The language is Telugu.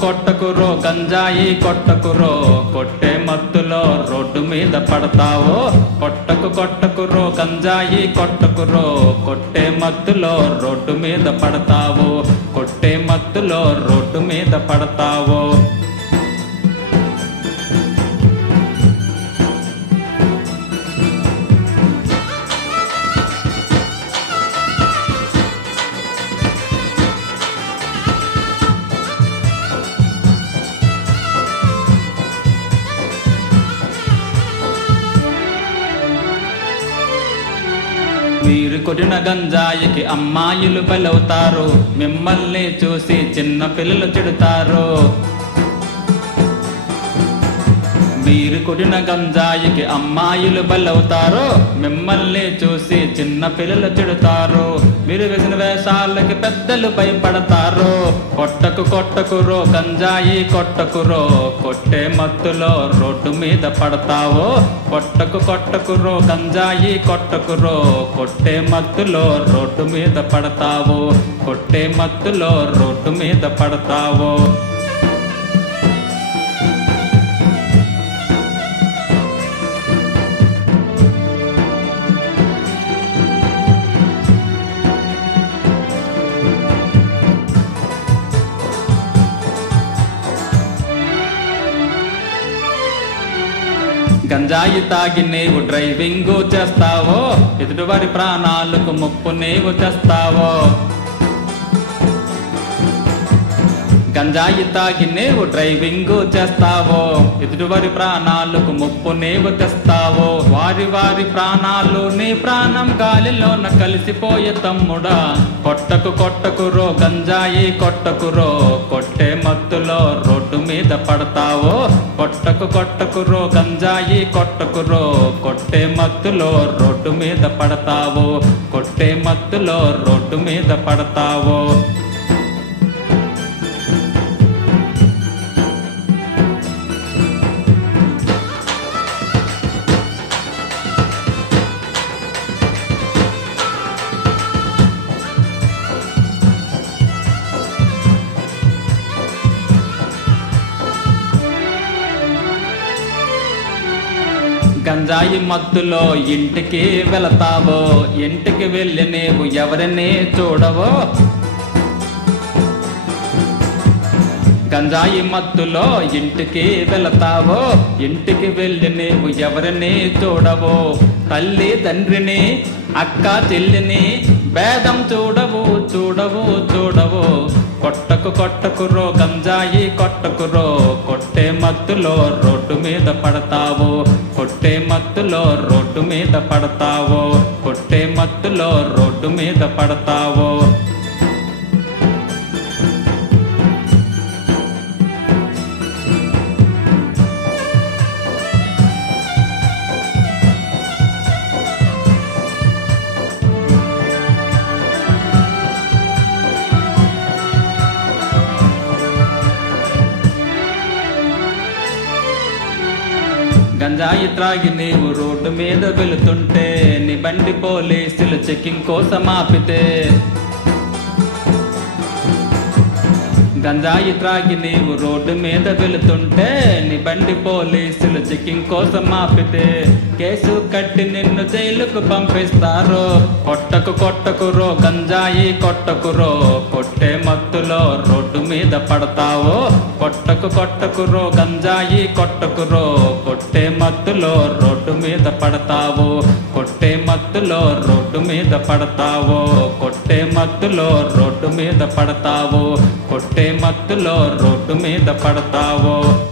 కొట్టకురో గంజాయి కొట్టకురో, కొట్టే మత్తులో రోడ్డు మీద పడతావో. కొట్టకురో గంజాయి కొట్టకురో, కొట్టే మత్తులో రోడ్డు మీద పడతావో. కొట్టే మత్తులో రోడ్డు మీద పడతావో. మీరు కొట్టిన గంజాయికి అమ్మాయిలు బలవుతారు, మిమ్మల్ని చూసి చిన్న పిల్లలు చెడుతారు. మీరు కొట్టిన గంజాయికి అమ్మాయిలు బలవుతారు, మిమ్మల్ని చూసి చిన్న పిల్లలు చెడుతారు. మీరు వేసిన వేషాలకి పెద్దలు భయపడతారు. కొట్టకురో గంజాయి కొట్టకురో, కొట్టే మత్తులో రోడ్డు మీద పడతావో. కొట్టకురో గంజాయి కొట్టకురో, కొట్టే మత్తులో రోడ్డు మీద పడతావో. కొట్టే మత్తులో రోడ్డు మీద పడతావో. గంజాయి తాగి నీవు డ్రైవింగ్ చేస్తావో, ఎదుటివారి ప్రాణాలకు ముప్పు నీవు తెస్తావో. గంజాయి తాగి నీవు డ్రైవింగ్ చేస్తావో, ఎదుటివారి ప్రాణాలకు ముప్పు నీవు తెస్తావో. వారి ప్రాణాలు నీ ప్రాణం గాలిలోన కలిసిపోయే తమ్ముడా. కొట్టకురో గంజాయి కొట్టకురో, కొట్టే మత్తులో రోడ్డు మీద పడతావో. కొట్టకురో గంజాయి కొట్టకురో, కొట్టే మత్తులో రోడ్డు మీద పడతావో. కొట్టే మత్తులో రోడ్డు మీద పడతావో. గంజాయి మత్తులో ఇంటికి వెళతావో, ఇంటికి వెళ్ళి నీవు ఎవరిని చూడవో. గంజాయి మత్తులో ఇంటికి వెళతావో, ఇంటికి వెళ్ళి నీవు ఎవరిని చూడవో. తల్లి తండ్రిని అక్క చెల్లిని భేదం చూడవు. కొట్టకురో గంజాయి కొట్టకురో, కొట్టే మత్తులో రోడ్డు మీద పడతావో. కొట్టే మత్తులో రోడ్డు మీద పడతావో. కొట్టే మత్తులో రోడ్డు మీద పడతావో. గంజాయి త్రాగి నీవు రోడ్డు మీద వెళుతుంటే, నీ బండి పోలీసులు చెకింగ్ కోసం ఆపితే. గంజాయి త్రాగి నీవు రోడ్డు మీద వెళుతుంటే, నీ బండి పోలీసులు చెకింగ్ కోసం ఆపితే. కేసు కట్టి నిన్ను జైలుకు పంపిస్తారు. కొట్టకురో గంజాయి కొట్టకురో, కొట్టే మత్తులో రోడ్డు మీద పడతావో. కొట్టకురో గంజాయి కొట్టకురో, కొట్టే మత్తులో రోడ్డు మీద పడతావో. కొట్టే మత్తులో రోడ్డు మీద పడతావో. కొట్టే మత్తులో రోడ్డు మీద పడతావో. కొట్టే మత్తులో రోడ్డు మీద పడతావో.